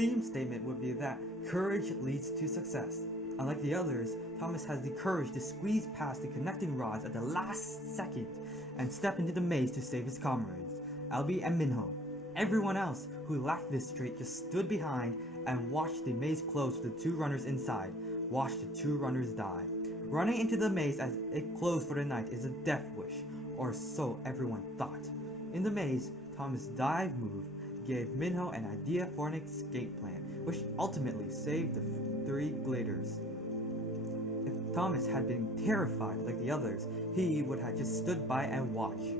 theme statement would be that courage leads to success. Unlike the others, Thomas has the courage to squeeze past the connecting rods at the last second and step into the maze to save his comrades, Albie and Minho. Everyone else who lacked this trait just stood behind and watched the maze close with the two runners inside, watched the two runners die. Running into the maze as it closed for the night is a death wish, or so everyone thought. In the maze, Thomas' dive move gave Minho an idea for an escape plan, which ultimately saved the three Gladers. If Thomas had been terrified like the others, he would have just stood by and watched.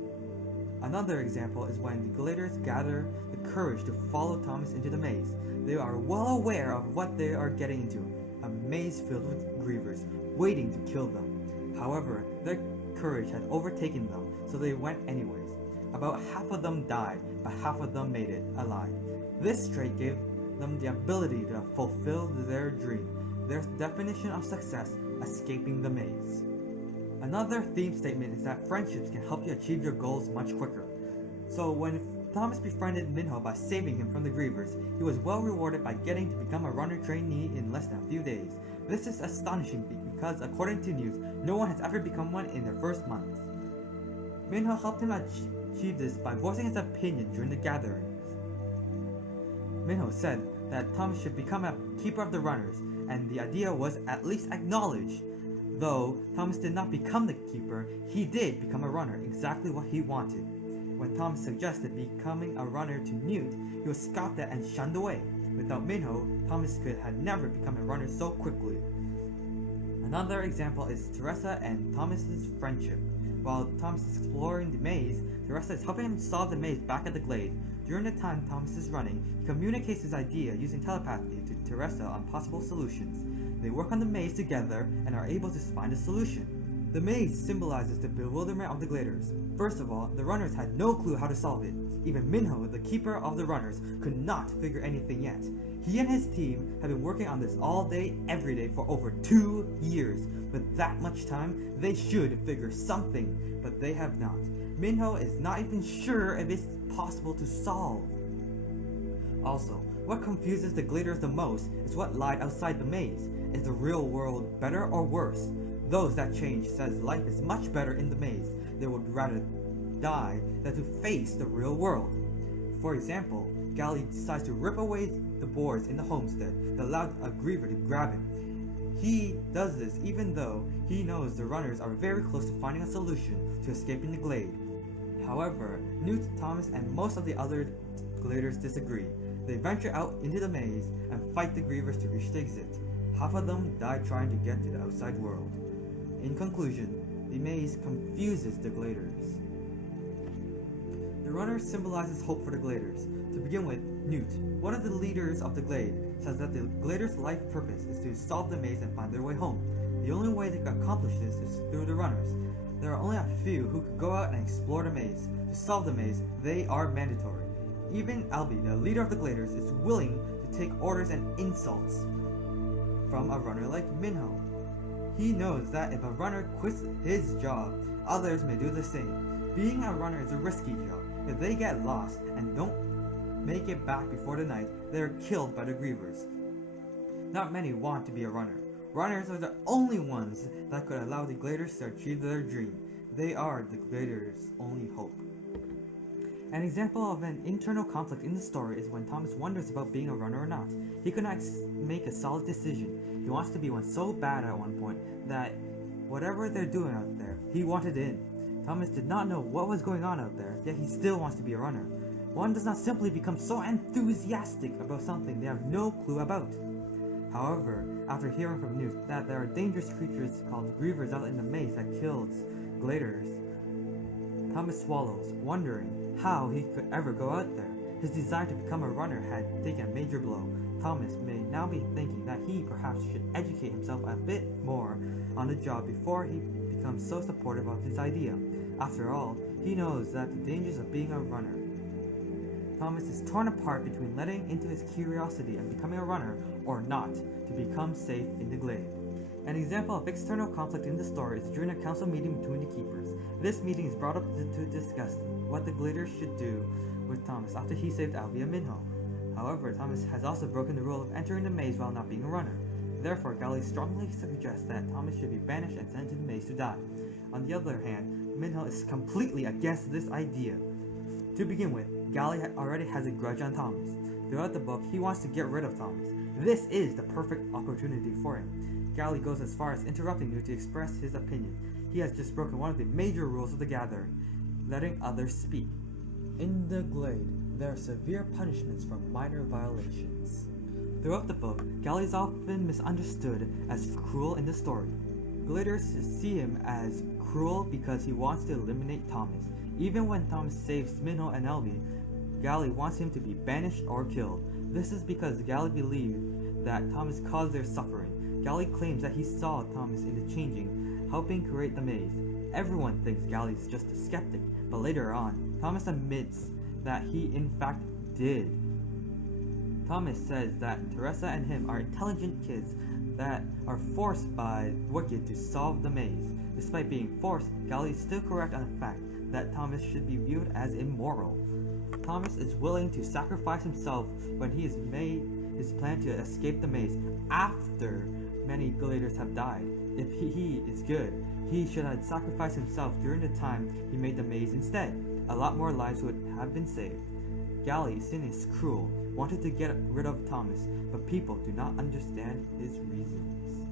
Another example is when the Gladers gather the courage to follow Thomas into the maze. They are well aware of what they are getting into, a maze filled with grievers, waiting to kill them. However, their courage had overtaken them, so they went anyways. About half of them died, but half of them made it alive. This trait gave them the ability to fulfill their dream, their definition of success, escaping the maze. Another theme statement is that friendships can help you achieve your goals much quicker. So when Thomas befriended Minho by saving him from the grievers, he was well rewarded by getting to become a runner trainee in less than a few days. This is astonishing because according to news, no one has ever become one in their first month. Minho helped him achieve this by voicing his opinion during the gatherings. Minho said that Thomas should become a keeper of the runners, and the idea was at least acknowledged. Though Thomas did not become the keeper, he did become a runner, exactly what he wanted. When Thomas suggested becoming a runner to Newt, he was scoffed at and shunned away. Without Minho, Thomas had never become a runner so quickly. Another example is Teresa and Thomas's friendship. While Thomas is exploring the maze, Teresa is helping him solve the maze back at the glade. During the time Thomas is running, he communicates his idea using telepathy to Teresa on possible solutions. They work on the maze together and are able to find a solution. The maze symbolizes the bewilderment of the Gladers. First of all, the runners had no clue how to solve it. Even Minho, the keeper of the runners, could not figure anything yet. He and his team have been working on this all day, every day for over 2 years. With that much time, they should figure something, but they have not. Minho is not even sure if it's possible to solve. Also, what confuses the Gladers the most is what lied outside the maze. Is the real world better or worse? Those that change says life is much better in the maze. They would rather die than to face the real world. For example, Gally decides to rip away the boards in the homestead that allowed a griever to grab him. He does this even though he knows the runners are very close to finding a solution to escaping the glade. However, Newt, Thomas, and most of the other Gladers disagree. They venture out into the maze and fight the grievers to reach the exit. Half of them die trying to get to the outside world. In conclusion, the maze confuses the Gladers. The runner symbolizes hope for the Gladers. To begin with, Newt, one of the leaders of the Glade, says that the Gladers' life purpose is to solve the maze and find their way home. The only way they can accomplish this is through the runners. There are only a few who could go out and explore the maze. To solve the maze, they are mandatory. Even Albie, the leader of the Gladers, is willing to take orders and insults from a runner like Minho. He knows that if a runner quits his job, others may do the same. Being a runner is a risky job. If they get lost and don't make it back before the night, they are killed by the grievers. Not many want to be a runner. Runners are the only ones that could allow the Gladers to achieve their dream. They are the Gladers' only hope. An example of an internal conflict in the story is when Thomas wonders about being a runner or not. He could not make a solid decision. He wants to be one so bad at one point that whatever they're doing out there, he wanted in. Thomas did not know what was going on out there, yet he still wants to be a runner. One does not simply become so enthusiastic about something they have no clue about. However, after hearing from Newt that there are dangerous creatures called grievers out in the maze that kills Gladers, Thomas swallows, wondering how he could ever go out there. His desire to become a runner had taken a major blow. Thomas may now be thinking that he perhaps should educate himself a bit more on the job before he becomes so supportive of his idea. After all, he knows that the dangers of being a runner. Thomas is torn apart between letting into his curiosity and becoming a runner or not to become safe in the glade. An example of external conflict in the story is during a council meeting between the keepers. This meeting is brought up to discuss what the Gladers should do with Thomas after he saved Albie and Minho. However, Thomas has also broken the rule of entering the maze while not being a runner. Therefore, Gally strongly suggests that Thomas should be banished and sent to the maze to die. On the other hand, Minho is completely against this idea. To begin with, Gally already has a grudge on Thomas. Throughout the book, he wants to get rid of Thomas. This is the perfect opportunity for him. Gally goes as far as interrupting Newt to express his opinion. He has just broken one of the major rules of the gathering, letting others speak. In the Glade, there are severe punishments for minor violations. Throughout the book, Gally is often misunderstood as cruel in the story. Gladers see him as cruel because he wants to eliminate Thomas. Even when Thomas saves Minho and Elby, Gally wants him to be banished or killed. This is because Gally believes that Thomas caused their suffering. Gally claims that he saw Thomas in the changing, helping create the maze. Everyone thinks Gally is just a skeptic, but later on, Thomas admits that he in fact did. Thomas says that Teresa and him are intelligent kids that are forced by Wicked to solve the maze. Despite being forced, Gally is still correct on the fact that Thomas should be viewed as immoral. Thomas is willing to sacrifice himself when he has made his plan to escape the maze after many Gladers have died. If he is good, he should have sacrificed himself during the time he made the maze instead. A lot more lives would have been saved. Gally, sin is cruel, wanted to get rid of Thomas, but people do not understand his reasons.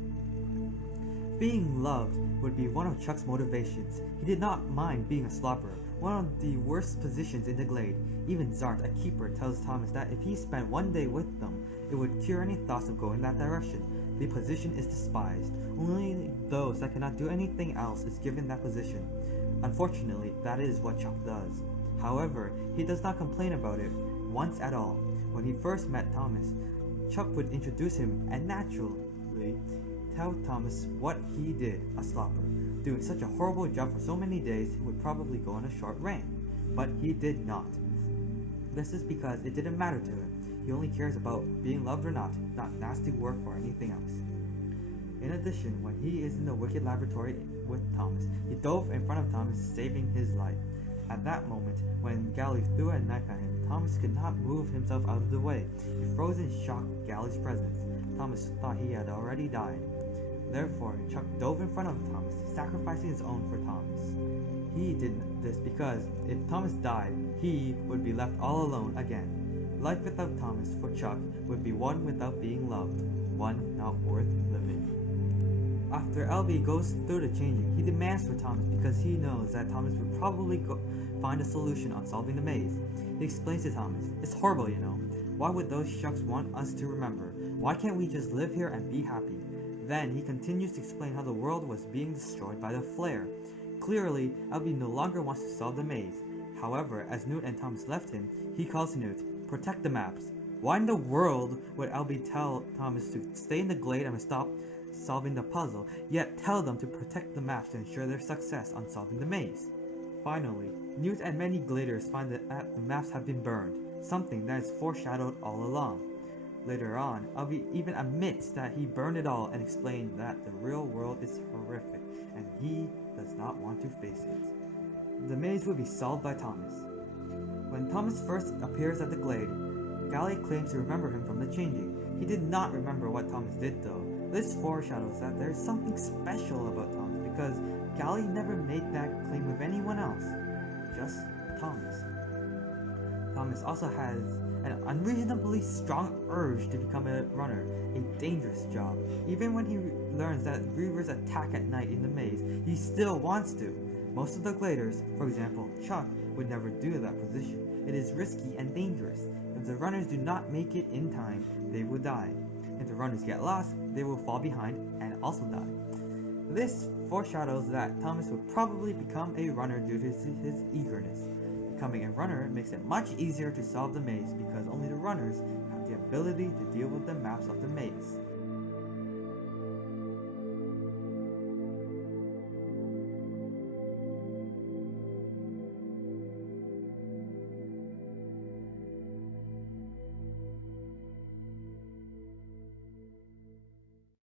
Being loved would be one of Chuck's motivations. He did not mind being a slopper, one of the worst positions in the Glade. Even Zart, a keeper, tells Thomas that if he spent one day with them, it would cure any thoughts of going that direction. The position is despised. Only those that cannot do anything else is given that position. Unfortunately, that is what Chuck does. However, he does not complain about it once at all. When he first met Thomas, Chuck would introduce him and naturally tell Thomas what he did, a slopper. Doing such a horrible job for so many days, he would probably go on a short rant. But he did not. This is because it didn't matter to him. He only cares about being loved or not nasty work or anything else. In addition, when he is in the Wicked laboratory with Thomas, he dove in front of Thomas, saving his life. At that moment, when Gally threw a knife at him, Thomas could not move himself out of the way. He froze in shock at Gally's presence. Thomas thought he had already died. Therefore, Chuck dove in front of Thomas, sacrificing his own for Thomas. He did this because if Thomas died, he would be left all alone again. Life without Thomas for Chuck would be one without being loved, one not worth living. After LB goes through the changing, he demands for Thomas because he knows that Thomas would probably find a solution on solving the maze. He explains to Thomas, "It's horrible, you know. Why would those shucks want us to remember? Why can't we just live here and be happy?" Then he continues to explain how the world was being destroyed by the flare. Clearly, LB no longer wants to solve the maze. However, as Newt and Thomas left him, he calls Newt, "Protect the maps." Why in the world would LB tell Thomas to stay in the Glade and stop solving the puzzle, yet tell them to protect the maps to ensure their success on solving the maze? Finally, Newt and many Gladers find that the maps have been burned, something that is foreshadowed all along. Later on, LB even admits that he burned it all and explained that the real world is horrific and he does not want to face it. The maze will be solved by Thomas. When Thomas first appears at the Glade, Gally claims to remember him from the changing. He did not remember what Thomas did though. This foreshadows that there is something special about Thomas because Gally never made that claim with anyone else, just Thomas. Thomas also has an unreasonably strong urge to become a runner, a dangerous job. Even when he learns that Grievers attack at night in the maze, he still wants to. Most of the Gladers, for example Chuck, would never do that position. It is risky and dangerous. If the runners do not make it in time, they will die. If the runners get lost, they will fall behind and also die. This foreshadows that Thomas will probably become a runner due to his eagerness. Becoming a runner makes it much easier to solve the maze because only the runners have the ability to deal with the maps of the maze.